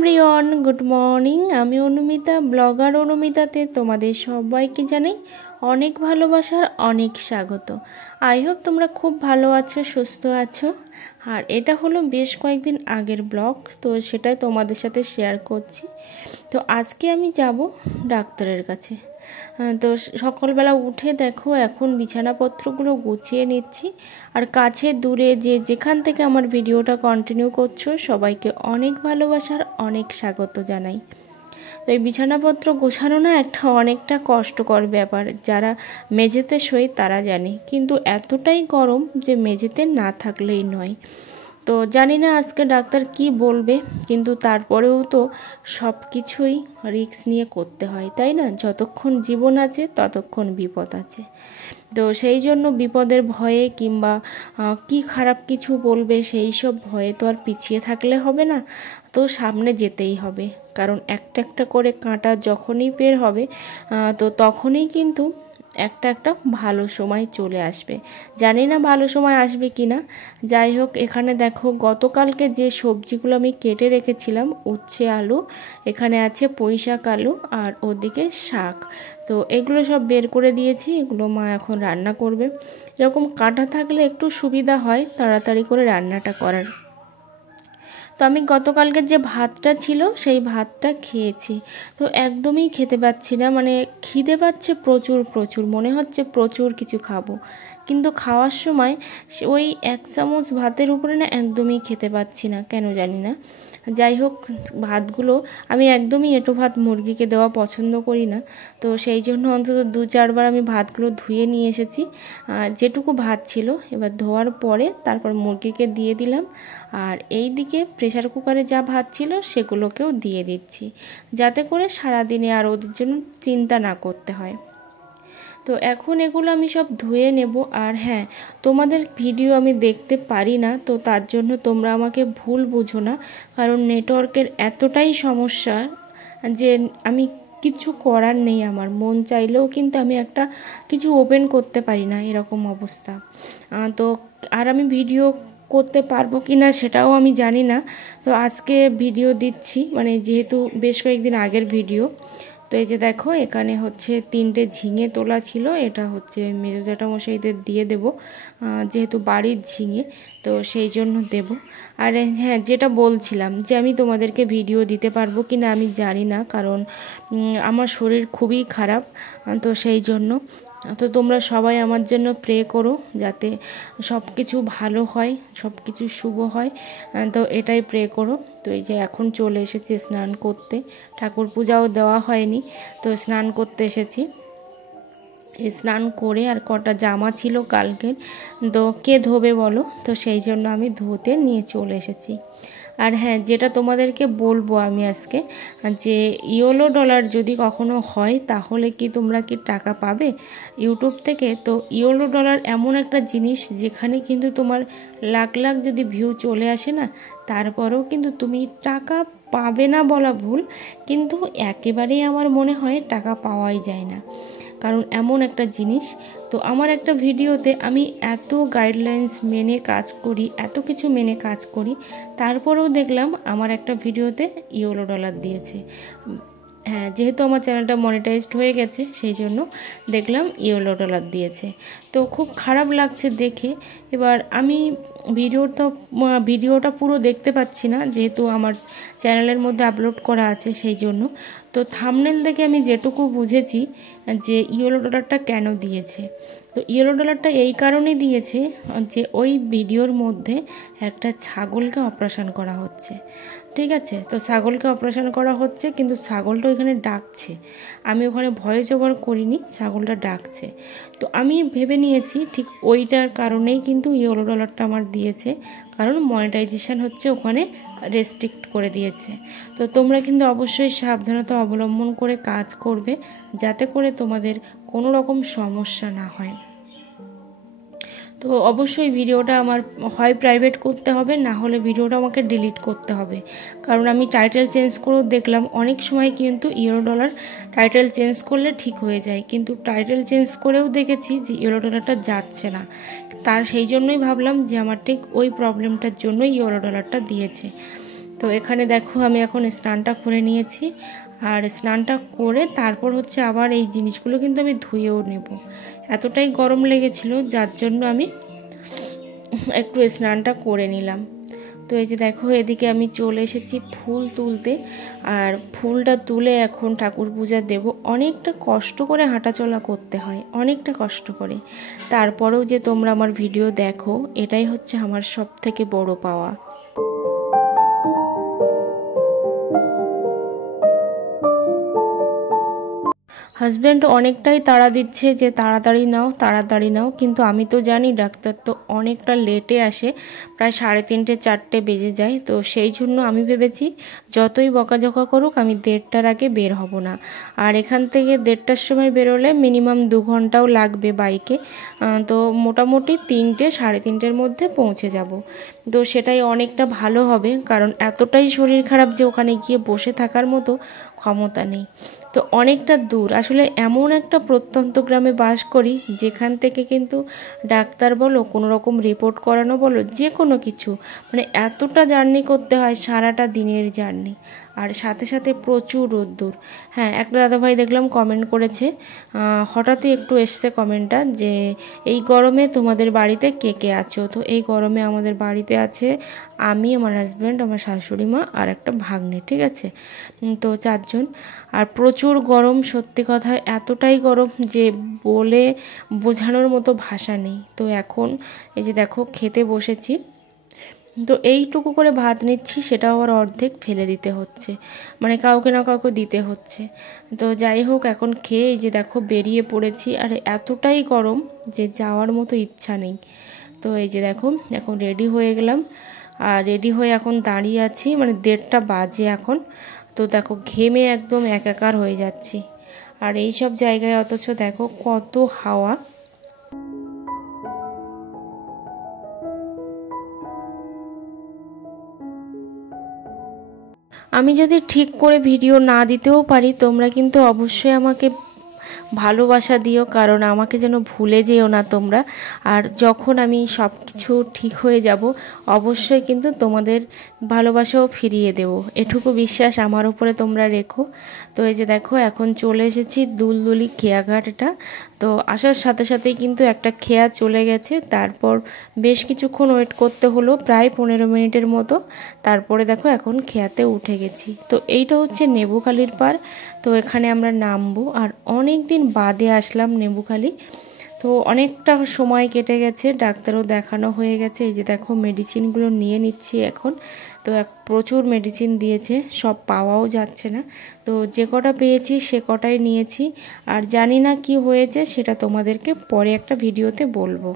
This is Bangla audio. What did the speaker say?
Everyone, good morning. আমি অনুমিতা, ব্লগার অনুমিতাতে তোমাদের সবাইকে জানাই অনেক ভালোবাসার অনেক স্বাগত। আই হোপ তোমরা খুব ভালো আছো, সুস্থ আছো। আর এটা হলো বেশ কয়েকদিন আগের ব্লগ, তো সেটাই তোমাদের সাথে শেয়ার করছি। তো আজকে আমি যাব ডাক্তারের কাছে। তো সকালবেলা উঠে দেখো এখন বিছানাপত্রগুলো গুছিয়ে নিচ্ছি। আর কাছে দূরে যেখান থেকে আমার ভিডিওটা কন্টিনিউ করছো সবাইকে অনেক ভালোবাসার অনেক স্বাগত জানাই। তো এই বিছানাপত্র গোছানো না অনেকটা কষ্টকর ব্যাপার, যারা মেঝেতে শোয় তারা জানে, কিন্তু এতটাই গরম যে মেঝেতে না থাকলেই নয়। তো জানি না আজকে ডাক্তার কি বলবে, কিন্তু তারপরেও তো সব কিছুই রিস্ক নিয়ে করতে হয়, তাই না? যতক্ষণ জীবন আছে ততক্ষণ বিপদ আছে। তো সেই জন্য বিপদের ভয়ে কিংবা কি খারাপ কিছু বলবে সেই সব ভয়ে তো আর পিছিয়ে থাকলে হবে না, তো সামনে যেতেই হবে। কারণ একটা একটা করে কাঁটা যখনই বের হবে তো তখনই কিন্তু একটা ভালো সময় চলে আসবে। জানি না ভালো সময় আসবে কি না। যাই হোক, এখানে দেখো গতকালকে যে সবজিগুলো আমি কেটে রেখেছিলাম, উচ্ছে আলু, এখানে আছে পুঁইশাক আলু, আর ওদিকে শাক। তো এগুলো সব বের করে দিয়েছি, এগুলো মা এখন রান্না করবে। এরকম কাটা থাকলে একটু সুবিধা হয় তাড়াতাড়ি করে রান্নাটা করার। তো আমি গতকালকে যে ভাতটা ছিল সেই ভাতটা খেয়েছি, তো একদমই খেতে পাচ্ছি না, মানে খিদে পাচ্ছে প্রচুর প্রচুর, মনে হচ্ছে প্রচুর কিছু খাবো, কিন্তু খাওয়ার সময় ওই 1 চামচ ভাতের উপরে না একদমই খেতে পাচ্ছি না, কেন জানি না। যাই হোক, ভাতগুলো আমি একদমই এঁটো ভাত মুরগিকে দেওয়া পছন্দ করি না, তো সেই জন্য অন্তত 2-4 বার আমি ভাতগুলো ধুয়ে নিয়ে এসেছি। যেটুকু ভাত ছিল এবার ধোয়ার পরে তারপর মুরগিকে দিয়ে দিলাম। আর এই দিকে প্রেসার কুকারে যা ভাত ছিল সেগুলোকেও দিয়ে দিচ্ছি, যাতে করে সারাদিনে আর ওদের জন্য চিন্তা না করতে হয়। তো এখন এগুলো আমি সব ধুয়ে নেব। আর হ্যাঁ, তোমাদের ভিডিও আমি দেখতে পারি না, তো তার জন্য তোমরা আমাকে ভুল বুঝো না, কারণ নেটওয়ার্কের এতটাই সমস্যা যে আমি কিছু করার নেই, আমার মন চাইলেও কিন্তু আমি একটা কিছু ওপেন করতে পারি না, এরকম অবস্থা। তো আর আমি ভিডিও করতে পারবো কি না সেটাও আমি জানি না। তো আজকে ভিডিও দিচ্ছি, মানে যেহেতু বেশ কয়েকদিন আগের ভিডিও। তো এই যে দেখো, এখানে হচ্ছে 3টে ঝিঙে তোলা ছিল, এটা হচ্ছে মেজো জ্যাঠামশাইদের দিয়ে দেব, যেহেতু বাড়ির ঝিঙে, তো সেই জন্য দেব। আর হ্যাঁ, যেটা বলছিলাম যে আমি তোমাদেরকে ভিডিও দিতে পারবো কি না আমি জানি না, কারণ আমার শরীর খুবই খারাপ, তো সেই জন্য। তো তোমরা সবাই আমার জন্য প্রে করো যাতে সব কিছু ভালো হয়, সব কিছু শুভ হয়, তো এটাই প্রে করো। তো এই যে এখন চলে এসেছি স্নান করতে, ঠাকুর পূজাও দেওয়া হয়নি, তো স্নান করতে এসেছি। স্নান করে আর কটা জামা ছিল কালকের, তো কে ধোবে বলো, তো সেই জন্য আমি ধুতে নিয়ে চলে এসেছি। আর হ্যাঁ, যেটা তোমাদেরকে বলবো আমি আজকে, যে ইয়েলো ডলার যদি কখনো হয় তাহলে কি তোমরা কি টাকা পাবে ইউটিউব থেকে? তো ইয়েলো ডলার এমন একটা জিনিস যেখানে কিন্তু তোমার লাখ লাখ যদি ভিউ চলে আসে না, তারপরেও কিন্তু তুমি টাকা পাবে না বলা ভুল, কিন্তু একেবারেই আমার মনে হয় টাকা পাওয়াই যায় না, কারণ এমন একটা জিনিস। তো আমার একটা ভিডিওতে আমি এত গাইডলাইন্স মেনে কাজ করি, এত কিছু মেনে কাজ করি, তারপরেও দেখলাম আমার একটা ভিডিওতে ইয়েলো ডলার দিয়েছে। হ্যাঁ, যেহেতু আমার চ্যানেলটা মনিটাইজড হয়ে গেছে সেই জন্য দেখলাম ইয়েলো ডলার দিয়েছে, তো খুব খারাপ লাগছে দেখে। এবার আমি ভিডিওটা পুরো দেখতে পাচ্ছি না, যেহেতু আমার চ্যানেলের মধ্যে আপলোড করা আছে সেই জন্য। তো থাম্বনেল দেখে আমি যেটুকু বুঝেছি যে ইয়েলো ডলারটা কেন দিয়েছে, তো ইয়েলো ডলারটা এই কারণেই দিয়েছে যে ওই ভিডিওর মধ্যে একটা ছাগলকে অপারেশন করা হচ্ছে, ঠিক আছে? তো ছাগলকে অপারেশন করা হচ্ছে, কিন্তু ছাগলটা ওইখানে ডাকছে, আমি ওখানে ভয়েস ওভার করিনি, ছাগলটা ডাকছে। তো আমি ভেবে নিয়েছি ঠিক ওইটার কারণেই কিন্তু ইয়েলো ডলারটা আমার দিয়েছে, কারণ মনিটাইজেশন হচ্ছে ওখানে রেস্ট্রিক্ট করে দিয়েছে। তো তোমরা কিন্তু অবশ্যই সাবধানতা অবলম্বন করে কাজ করবে, যাতে করে তোমাদের কোনো রকম সমস্যা না হয়। তো অবশ্যই ভিডিওটা আমার হয় প্রাইভেট করতে হবে, না হলে ভিডিওটা আমাকে ডিলিট করতে হবে, কারণ আমি টাইটেল চেঞ্জ করেও দেখলাম অনেক সময় কিন্তু ইয়েলো ডলার টাইটেল চেঞ্জ করলে ঠিক হয়ে যায়, কিন্তু টাইটেল চেঞ্জ করেও দেখেছি যে ইয়েলো ডলারটা যাচ্ছে না, তার সেই জন্যই ভাবলাম যে আমার ঠিক ওই প্রবলেমটার জন্যই ইয়েলো ডলারটা দিয়েছে। তো এখানে দেখো আমি এখন স্নানটা করে নিয়েছি, আর স্নানটা করে তারপর হচ্ছে আবার এই জিনিসগুলো কিন্তু আমি ধুয়েও নেব। এতটাই গরম লেগেছিল যার জন্য আমি একটু স্নানটা করে নিলাম। তো এই যে দেখো এদিকে আমি চলে এসেছি ফুল তুলতে, আর ফুলটা তুলে এখন ঠাকুর পূজা দেব। অনেকটা কষ্ট করে হাঁটাচলা করতে হয়, অনেকটা কষ্ট করে, তারপরেও যে তোমরা আমার ভিডিও দেখো এটাই হচ্ছে আমার সব থেকে বড় পাওয়া। হাজব্যান্ড অনেকটাই তাড়া দিচ্ছে যে তাড়াতাড়ি নাও তাড়াতাড়ি নাও, কিন্তু আমি তো জানি ডাক্তার তো অনেকটা লেটে আসে, প্রায় 3:30 4টে বেজে যায়। তো সেই জন্য আমি ভেবেছি যতই বকাঝকা করুক আমি 1:30টার আগে বের হব না। আর এখান থেকে 1:30টার সময় বেরোলে মিনিমাম 2 ঘন্টাও লাগবে বাইকে, তো মোটামুটি 3টে 3:30টের মধ্যে পৌঁছে যাব। তো সেটাই অনেকটা ভালো হবে, কারণ এতটাই শরীর খারাপ যে ওখানে গিয়ে বসে থাকার মতো ক্ষমতা নেই। তো অনেকটা দূর, আসলে এমন একটা প্রত্যন্ত গ্রামে বাস করি যেখান থেকে কিন্তু ডাক্তার বলো কোনো রকম রিপোর্ট করানো বলো যে কোনো কিছু, মানে এতটা জার্নি করতে হয়, সারাটা দিনের জার্নি, আর সাথে সাথে প্রচুর রোদ্দুর। হ্যাঁ, একটা দাদাভাই দেখলাম কমেন্ট করেছে, হঠাৎই একটু এসছে কমেন্টটা, যে এই গরমে তোমাদের বাড়িতে কে কে আছো। তো এই গরমে আমাদের বাড়িতে আছে আমি, আমার হাজব্যান্ড, আমার শাশুড়ি মা আর একটা ভাগ্নে, ঠিক আছে, তো 4 জন। আর প্রচুর গরম, সত্যি কথা এতটাই গরম যে বলে বোঝানোর মতো ভাষা নেই। তো এখন এই যে দেখো খেতে বসেছি, তো এইটুকু করে ভাত নিচ্ছি, সেটাও আবার অর্ধেক ফেলে দিতে হচ্ছে, মানে কাউকে না কাউকে দিতে হচ্ছে। তো যাই হোক এখন খেয়ে এই যে দেখো বেরিয়ে পড়েছি, আর এতটাই গরম যে যাওয়ার মতো ইচ্ছা নেই। তো এই যে দেখো এখন রেডি হয়ে গেলাম, আর রেডি হয়ে এখন দাঁড়িয়ে আছি, মানে 1:30টা বাজে এখন। তো দেখো ঘেমে একদম একাকার হয়ে যাচ্ছি, আর এই সব জায়গায় অথচ দেখো কত হাওয়া। আমি যদি ঠিক করে ভিডিও না দিতেও পারি, তোমরা কিন্তু অবশ্যই আমাকে ভালোবাসা দিও, কারণ আমাকে যেন ভুলে যেও না তোমরা। আর যখন আমি সব কিছু ঠিক হয়ে যাব অবশ্যই কিন্তু তোমাদের ভালোবাসাও ফিরিয়ে দেবো, এটুকু বিশ্বাস আমার উপরে তোমরা রেখো। তো এই যে দেখো এখন চলে এসেছি দুলদুলি খেয়াঘাট। এটা তো আসার সাথে সাথেই কিন্তু একটা খেয়া চলে গেছে, তারপর বেশ কিছুক্ষণ ওয়েট করতে হলো, প্রায় 15 মিনিটের মতো। তারপরে দেখো এখন খেয়াতে উঠে গেছি। তো এইটা হচ্ছে নেবুখালির পার, তো এখানে আমরা নামবো। আর অনেক দিন বাদে আসলাম নেবুখালি, তো অনেকটা সময় কেটে গেছে, ডাক্তারও দেখানো হয়ে গেছে। এই যে দেখো মেডিসিনগুলো নিয়ে নিচ্ছি এখন। তো প্রচুর মেডিসিন দিয়েছে, সব পাওয়াও যাচ্ছে না, তো যে কটা পেয়েছি সে কটাই নিয়েছি। আর জানি না কি হয়েছে সেটা তোমাদেরকে পরে একটা ভিডিওতে বলবো।